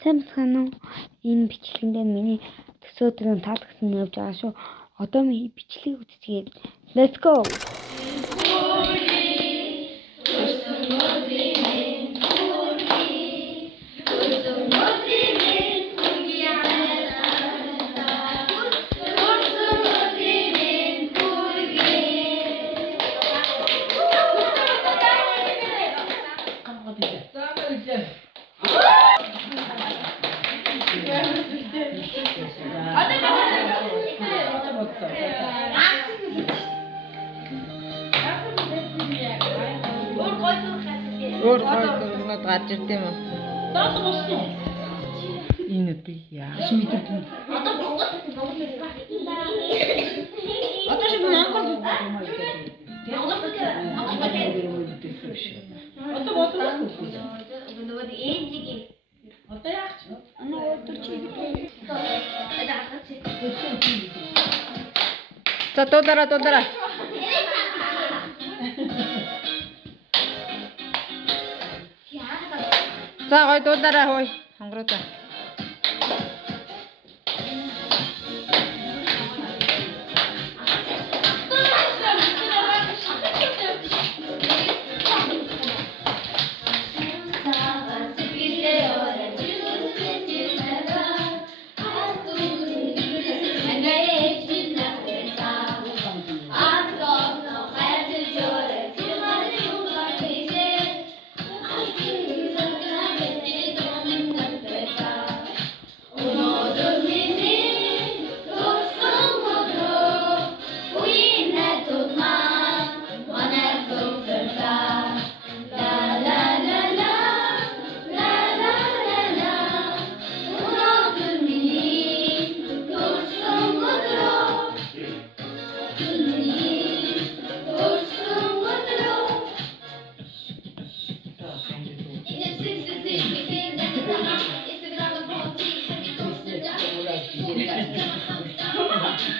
Сайн бацгаана уу? Энэ бичлэгэндээ миний төсөөдрийн таалагдсан явж байгаа шүү. Одоо ми бичлэгийг үзчихье. Let's go. Өөр гойгнод гарч ирд юм уу? Заалга болсон. Энэ би яаж мэдэрдэг. Одоо Монгол одоо шиг Монгол одоо нөгөө ээжигийн одоо яах вэ? Өнөөдөр чи За дуулаараа. За гой дуулаараа хөөе. Хонгороо.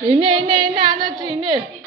Инээ анаач инээ.